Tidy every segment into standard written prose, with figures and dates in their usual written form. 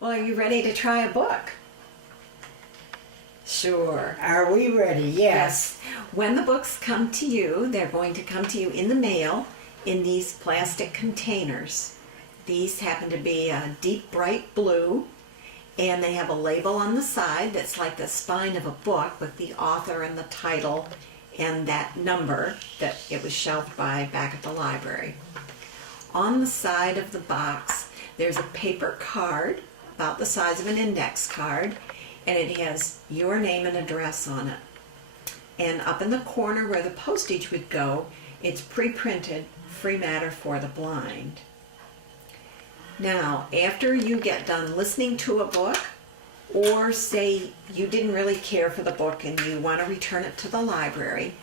Well, are you ready to try a book? Sure. Are we ready? Yes. When the books come to you, they're going to come to you in the mail in these plastic containers. These happen to be a deep bright blue, and they have a label on the side that's like the spine of a book with the author and the title and that number that it was shelved by back at the library. On the side of the box, there's a paper card about the size of an index card, and it has your name and address on it. And up in the corner where the postage would go, it's pre-printed, free matter for the blind. Now, after you get done listening to a book, or say you didn't really care for the book and you want to return it to the library,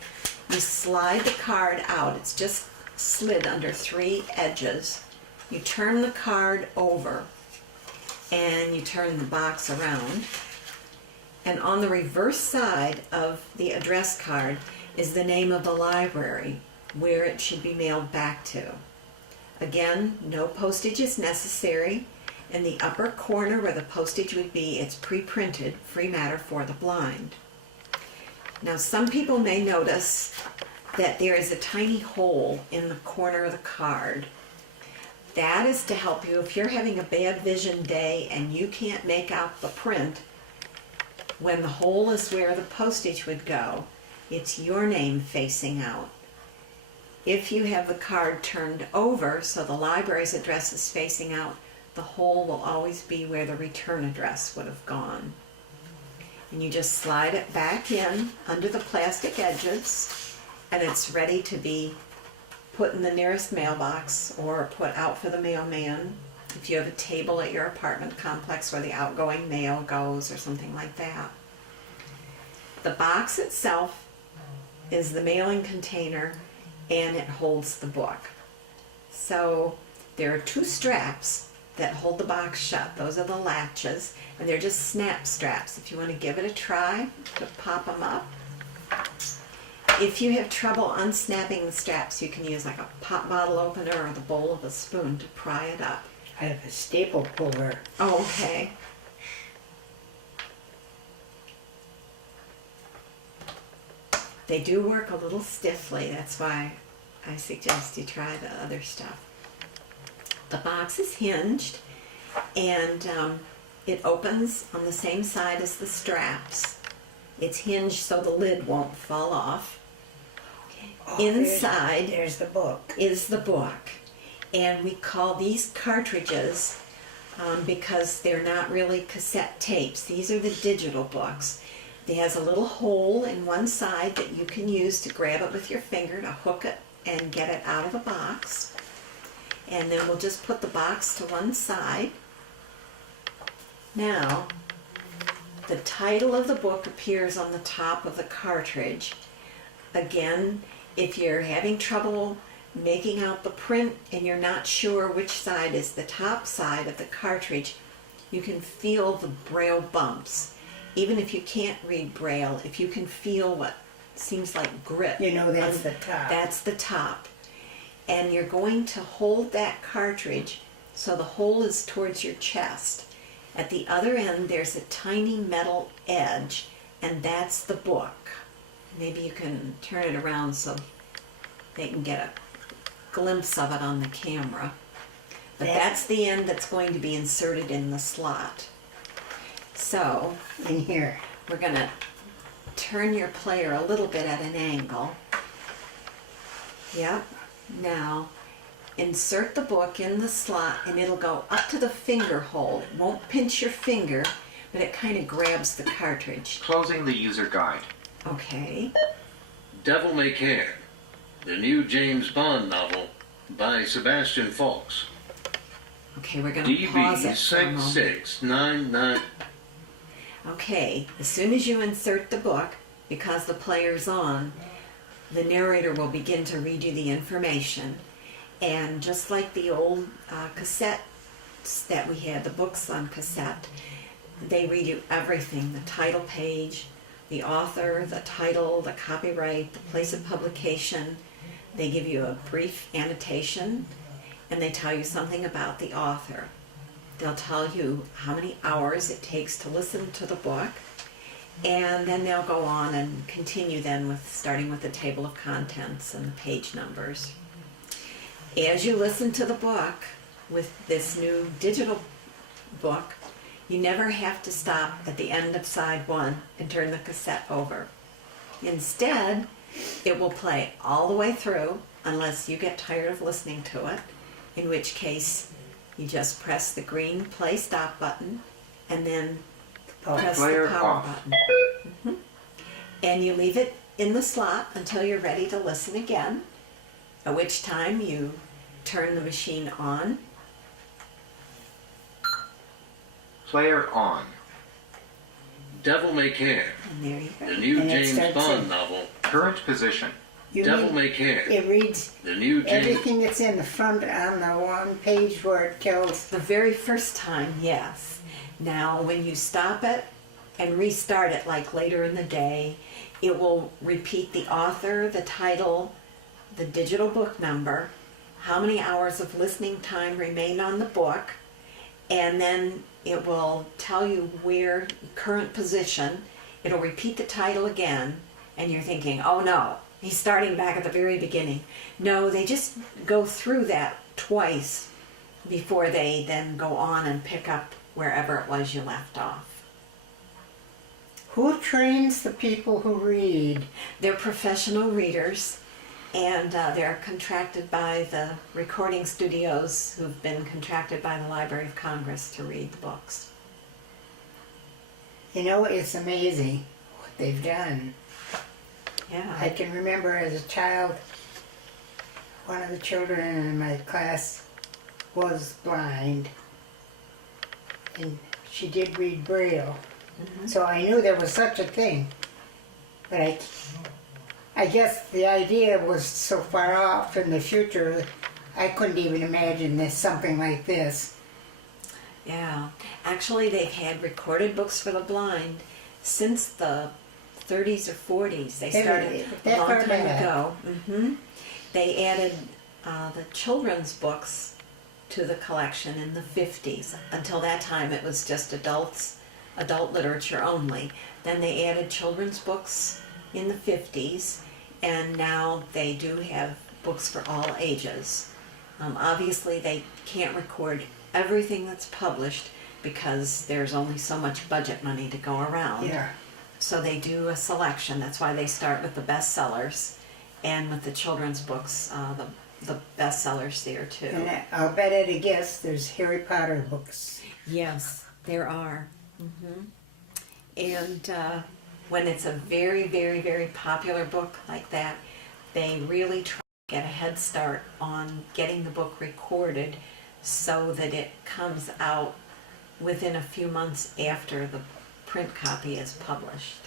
you slide the card out. It's just slid under 3 edges. You turn the card over and you turn the box around. And on the reverse side of the address card is the name of the library where it should be mailed back to. Again, no postage is necessary. In the upper corner where the postage would be, it's pre-printed, free matter for the blind. Now, some people may notice that there is a tiny hole in the corner of the card. That is to help you if you're having a bad vision day and you can't make out the print. When the hole is where the postage would go, it's your name facing out. If you have the card turned over so the library's address is facing out, the hole will always be where the return address would have gone. And you just slide it back in under the plastic edges, and it's ready to be put in the nearest mailbox or put out for the mailman if you have a table at your apartment complex where the outgoing mail goes or something like that. The box itself is the mailing container, and it holds the book. So there are 2 straps that hold the box shut. Those are the latches, and they're just snap straps. If you want to give it a try, to pop them up. If you have trouble unsnapping the straps, you can use like a pop bottle opener or the bowl of a spoon to pry it up. I have a staple puller. Oh, okay. They do work a little stiffly. That's why I suggest you try the other stuff. The box is hinged, and it opens on the same side as the straps. It's hinged so the lid won't fall off. Oh, Inside there's the book. is the book, and we call these cartridges because they're not really cassette tapes. These are the digital books. It has a little hole in one side that you can use to grab it with your finger to hook it and get it out of the box. And then we'll just put the box to one side. Now, the title of the book appears on the top of the cartridge. Again, if you're having trouble making out the print and you're not sure which side is the top side of the cartridge, you can feel the braille bumps. Even if you can't read braille, if you can feel what seems like grit. You know that's the top. That's the top. And you're going to hold that cartridge so the hole is towards your chest. At the other end, there's a tiny metal edge, and that's the book. Maybe you can turn it around so they can get a glimpse of it on the camera. But that's the end that's going to be inserted in the slot. So, in here. we're going to turn your player a little bit at an angle. Yep. Now, insert the book in the slot, and it'll go up to the finger hole. It won't pinch your finger, but it kind of grabs the cartridge. Closing the user guide. Okay. Devil May Care, the new James Bond novel by Sebastian Faulks. Okay, we're going to pause it for a moment. DB6699. Okay, as soon as you insert the book, because the player's on, the narrator will begin to read you the information. And just like the old cassettes that we had, the books on cassette, they read you everything, the title page, the author, the title, the copyright, the place of publication. They give you a brief annotation, and they tell you something about the author. They'll tell you how many hours it takes to listen to the book, and then they'll go on and continue then with starting with the table of contents and the page numbers. As you listen to the book with this new digital book, you never have to stop at the end of side 1 and turn the cassette over. Instead, it will play all the way through unless you get tired of listening to it, in which case you just press the green play stop button and then press Player the power off. button. And you leave it in the slot until you're ready to listen again, at which time you turn the machine on. Player on. Devil May Care, And there you the go. new And it James starts Bond in- novel Current position. You Devil read, May Care, it reads the new James everything that's in the front on the one page where it tells. The very first time, yes. Now, when you stop it and restart it, like later in the day, it will repeat the author, the title, the digital book number, how many hours of listening time remain on the book, and then it will tell you where current position. It'll repeat the title again, and you're thinking, oh no, he's starting back at the very beginning. No, they just go through that twice before they then go on and pick up wherever it was you left off. Who trains the people who read? They're professional readers, and they're contracted by the recording studios who've been contracted by the Library of Congress to read the books. You know, it's amazing what they've done. I Yeah. can remember as a child, one of the children in my class was blind, and she did read Braille. So I knew there was such a thing, but I guess the idea was so far off in the future, I couldn't even imagine this something like this. Yeah. Actually, they've had recorded books for the blind since the 30s or 40s. They started a That long far time back. ago. They added the children's books to the collection in the 50s. Until that time, it was just adult literature only. Then they added children's books in the 50s, and now they do have books for all ages. Obviously, they can't record everything that's published because there's only so much budget money to go around. Yeah. So they do a selection. That's why they start with the bestsellers, and with the children's books, the bestsellers there too. And I'll bet at a guess there's Harry Potter books. Yes, there are. And when it's a very, very, very popular book like that, they really try to get a head start on getting the book recorded so that it comes out within a few months after the print copy is published.